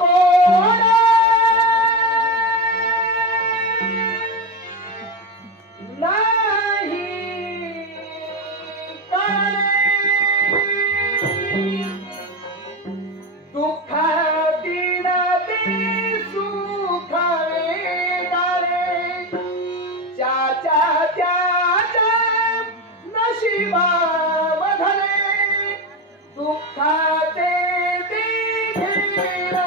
को लीला